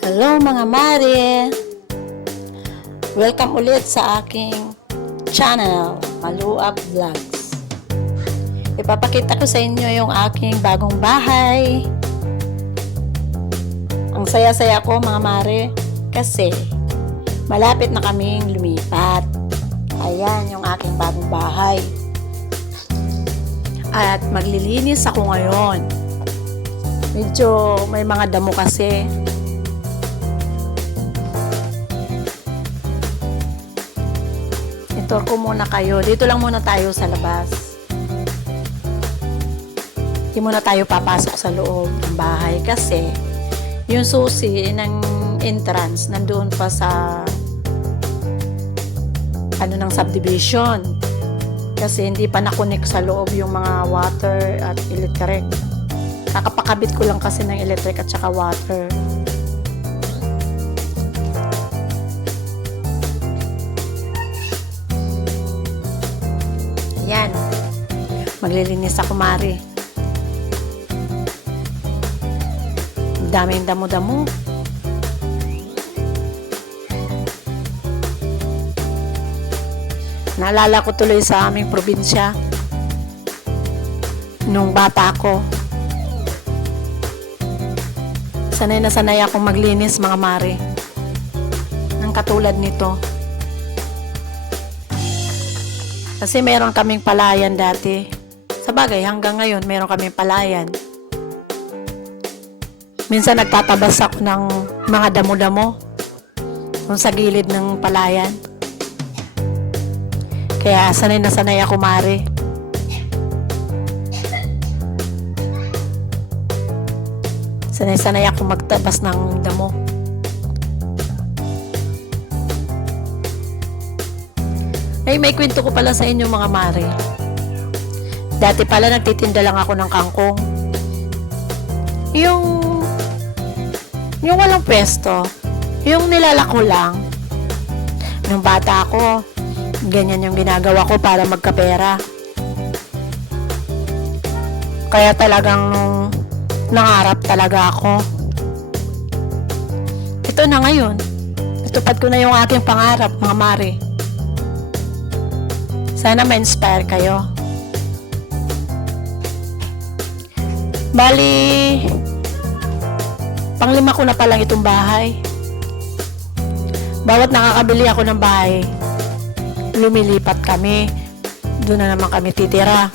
Hello mga mare! Welcome ulit sa aking channel, Maluap Vlogs. Ipapakita ko sa inyo yung aking bagong bahay. Ang saya-saya ko mga mare kasi malapit na kaming lumipat. Ayan yung aking bagong bahay. At maglilinis ako ngayon. Medyo may mga damo kasi Tour ko muna kayo. Dito lang muna tayo sa labas. Hindi muna tayo papasok sa loob ng bahay kasi yung susi ng entrance nandoon pa sa ano ng subdivision. Kasi hindi pa nakunik sa loob yung mga water at electric. Kakapakabit ko lang kasi ng electric at saka water. Ayan. Maglilinis ako, Mari. Daming damo-damo. Naalala ko tuloy sa aming probinsya. Nung bata ako. Sanay na sanay akong maglinis, mga Mari. Ang katulad nito. Kasi meron kaming palayan dati. Sa bagay, hanggang ngayon, meron kaming palayan. Minsan nagtatabas ako ng mga damo-damo kung sa gilid ng palayan. Kaya sanay na sanay ako, Mari. Sanay-sanay ako magtabas ng damo. Ay, may kwento ko pala sa inyo mga mare. Dati pala nagtitinda lang ako ng kangkong. Yung yung walang pwesto. Yung nilalako lang. Nung bata ako, ganyan yung ginagawa ko para magkapera. Kaya talagang nung nangarap talaga ako. Ito na ngayon. Natupad ko na yung aking pangarap, mga mare. Sana ma-inspire kayo. Bali, panglima ko na palang itong bahay. Bawat nakakabili ako ng bahay, lumilipat kami. Doon na naman kami titira.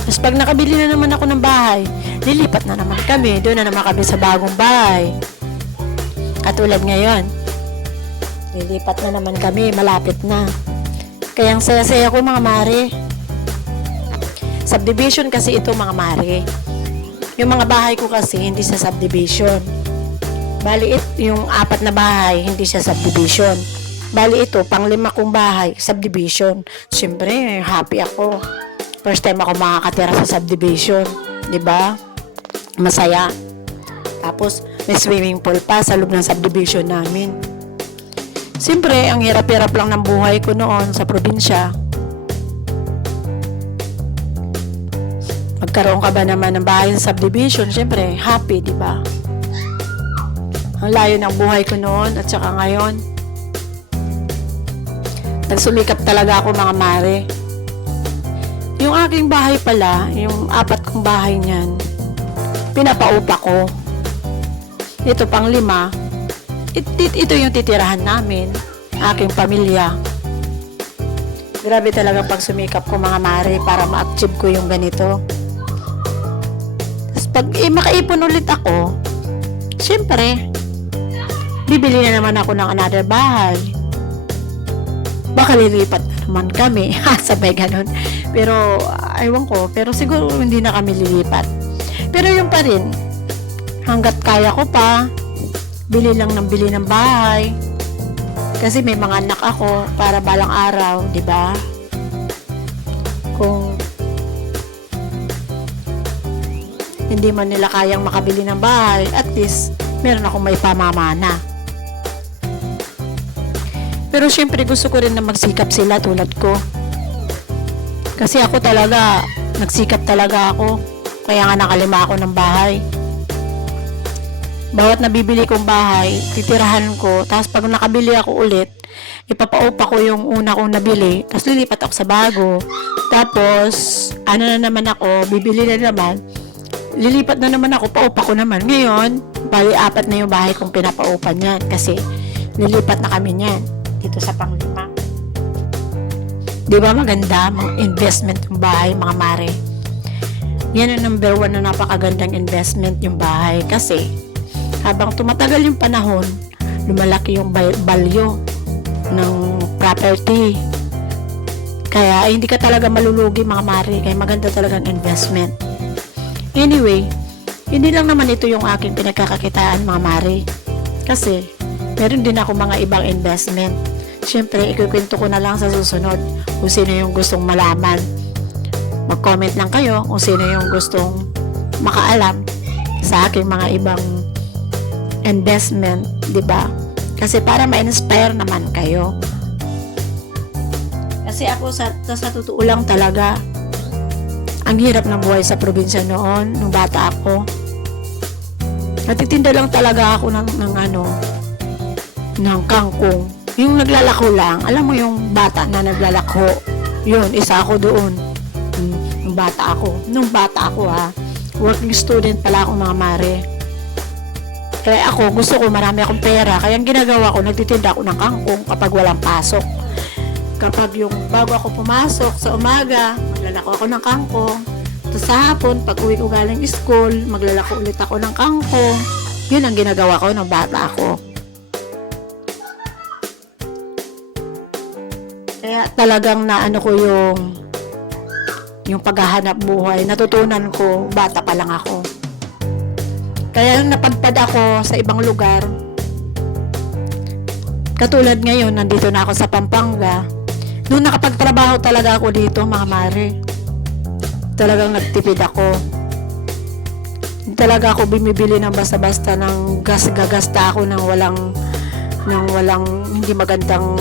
Tapos pag nakabili na naman ako ng bahay, lilipat na naman kami. Doon na naman kami sa bagong bahay. Katulad ngayon, lilipat na naman kami, malapit na. Kaya ang saya-saya ko mga mare. Subdivision kasi ito mga mare. Yung mga bahay ko kasi hindi sa subdivision. Bali it, yung apat na bahay, hindi siya subdivision. Bali ito, panglima kong bahay, subdivision. Siyempre, happy ako. First time ako makakatira sa subdivision. 'di ba? Masaya. Tapos, may swimming pool pa sa loob ng subdivision namin. Siyempre, ang hirap-hirap lang ng buhay ko noon sa probinsya. Magkaroon ka ba naman ng bahay sa subdivision, siyempre, happy, di ba? Ang layo ng buhay ko noon at saka ngayon. Nagsumikap talaga ako mga mare. Yung aking bahay pala, yung apat kong bahay niyan, pinapaupa ko. Ito pang lima, it, it, ito yung titirahan namin, aking pamilya. Grabe talaga pag sumikap ko mga mare para ma-achieve ko yung ganito. Tapos pag eh, makaipon ulit ako, syempre, bibili na naman ako ng another bahay. Baka lilipat na naman kami. Sabay ganun. Pero, aywan ko. Pero siguro hindi na kami lilipat. Pero yung pa rin, hanggat kaya ko pa, bili lang ng bili ng bahay. Kasi may mga anak ako para balang araw, di ba? Kung hindi man nila kayang makabili ng bahay, at least meron akong may pamamana. Pero syempre gusto ko rin na magsikap sila tulad ko. Kasi ako talaga, nagsikap talaga ako. Kaya nga nakalima ako ng bahay. Bawat nabibili kong bahay, titirahan ko, tapos pag nakabili ako ulit, ipapaupa ko yung una kong nabili, tapos lilipat ako sa bago. Tapos, ano na naman ako, bibili na naman, lilipat na naman ako, paupa ko naman. Ngayon, bali apat na yung bahay kong pinapaupa niyan kasi lilipat na kami niyan dito sa panglima. Di ba maganda? Mga investment yung bahay, mga mare. Yan ang number one na napakagandang investment yung bahay kasi habang tumatagal yung panahon, lumalaki yung value ng property. Kaya hindi ka talaga malulugi mga mare, kaya maganda talagang investment. Anyway, hindi lang naman ito yung aking pinagkakakitaan mga mare. Kasi, meron din ako mga ibang investment. Siyempre, ikukwento ko na lang sa susunod kung sino yung gustong malaman. Mag-comment lang kayo kung sino yung gustong makaalam sa aking mga ibang investment, di ba? Kasi para ma-inspire naman kayo. Kasi ako sa, sa, totoo lang talaga, ang hirap ng buhay sa probinsya noon, nung bata ako. Natitinda lang talaga ako ng, ng ano, ng kangkong. Yung naglalako lang, alam mo yung bata na naglalako, yun, isa ako doon. Hmm, Nung bata ako. Nung bata ako ha, working student pala ako mga mare. Kaya ako, gusto ko marami akong pera. Kaya ang ginagawa ko, nagtitinda ako ng kangkong kapag walang pasok. Kapag yung bago ako pumasok sa umaga, maglalako ako ng kangkong. Tapos sa hapon, pag uwi ko galing school, maglalako ulit ako ng kangkong. Yun ang ginagawa ko nung bata ako. Kaya talagang naano ko yung yung paghahanap buhay. Natutunan ko, bata pa lang ako. Kaya nung napadpad ako sa ibang lugar, katulad ngayon, nandito na ako sa Pampanga, nung nakapagtrabaho talaga ako dito, mga mare, talagang nagtipid ako. Talaga ako bumibili ng basta-basta ng gas, gagasta ako ng walang, ng walang hindi magandang,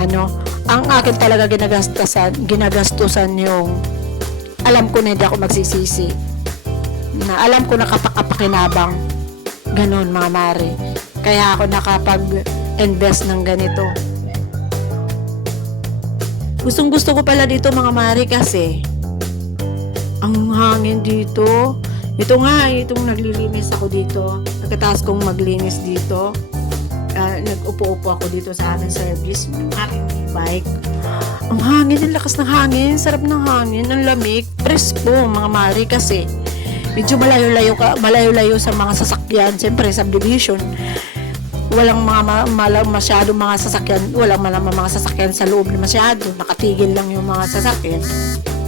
ano, ang akin talaga ginagastusan, ginagastusan yung alam ko na hindi ako magsisisi na alam ko na kapakapakinabang ganun mga mare kaya ako nakapag-invest ng ganito. Gustong gusto ko pala dito mga mare kasi ang hangin dito. Ito nga itong naglilinis ako dito. Pagkatapos kong maglinis dito. Ah, nag-upo-upo ako dito sa aking service. Ng aking bike. Ang hangin, ang lakas ng hangin. Sarap ng hangin, ang lamig. Presko mga mare kasi medyo malayo-layo ka, malayo-layo sa mga sasakyan. Siyempre, subdivision. Walang mga ma- mala- masyado mga sasakyan, walang malamang mga sasakyan sa loob na masyado. Nakatigil lang yung mga sasakyan.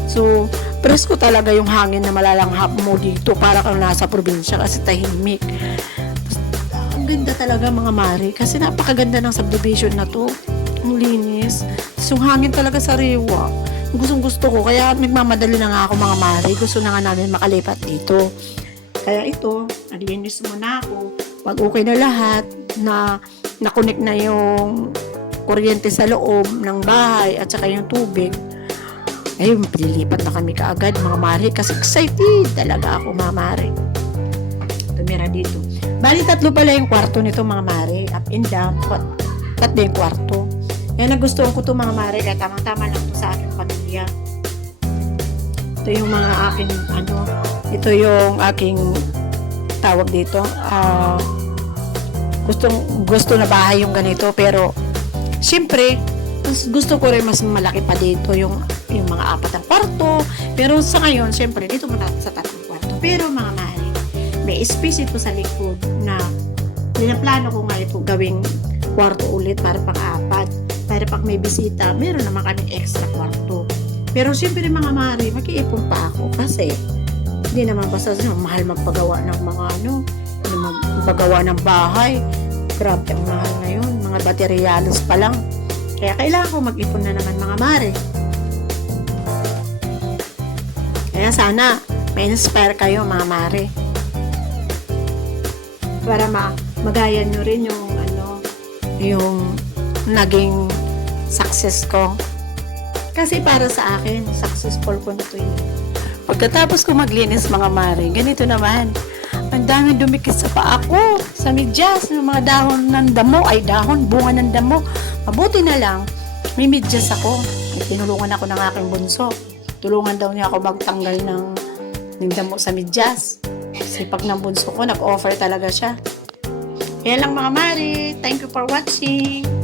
So, presko talaga yung hangin na malalanghap mo dito para kang nasa probinsya kasi tahimik. Ang ganda talaga mga mari kasi napakaganda ng subdivision na to. Ang linis. Yung hangin talaga sariwa gustong gusto ko. Kaya nagmamadali na nga ako mga mari. Gusto na nga namin makalipat dito. Kaya ito, naglinis muna ako. Pag okay na lahat, na nakunik na yung kuryente sa loob ng bahay at saka yung tubig, ay lilipat na kami kaagad mga mari kasi excited talaga ako mga mari. Tumira dito. Bali tatlo pala yung kwarto nito mga mari. Up and down. Tatlo yung kwarto. Kaya nagustuhan ko to mga mare, kaya tamang-tama lang to sa pamilya. Ito yung mga aking, ano, ito yung aking tawag dito. ah gusto, gusto na bahay yung ganito, pero, siyempre, gusto ko rin mas malaki pa dito yung, yung mga apat ang kwarto. Pero sa ngayon, siyempre, dito muna sa tatlong kwarto. Pero mga mare, may space ito sa likod na pinaplano ko nga ito gawing kwarto ulit para pang-apat. Para pag may bisita, meron naman kaming extra kwarto. Pero siyempre mga mari, mag-iipon pa ako kasi hindi naman basta mahal magpagawa ng mga ano, ano magpagawa ng bahay. Grabe ang mahal ngayon, mga bateryalos pa lang. Kaya kailangan ko mag-ipon na naman mga mare. Kaya sana, may inspire kayo mga mare. Para ma magaya nyo rin yung ano, yung naging success ko. Kasi para sa akin, successful ko na to yun. Pagkatapos ko maglinis mga mare, ganito naman. Ang dami dumikit sa paa ko. Sa medyas, ng mga dahon ng damo. Ay, dahon, bunga ng damo. Mabuti na lang, may medyas ako. Ay, tinulungan ako ng aking bunso. Tulungan daw niya ako magtanggal ng, ng damo sa medyas. Sipag ng bunso ko, nag-offer talaga siya. Kaya lang mga mari, thank you for watching.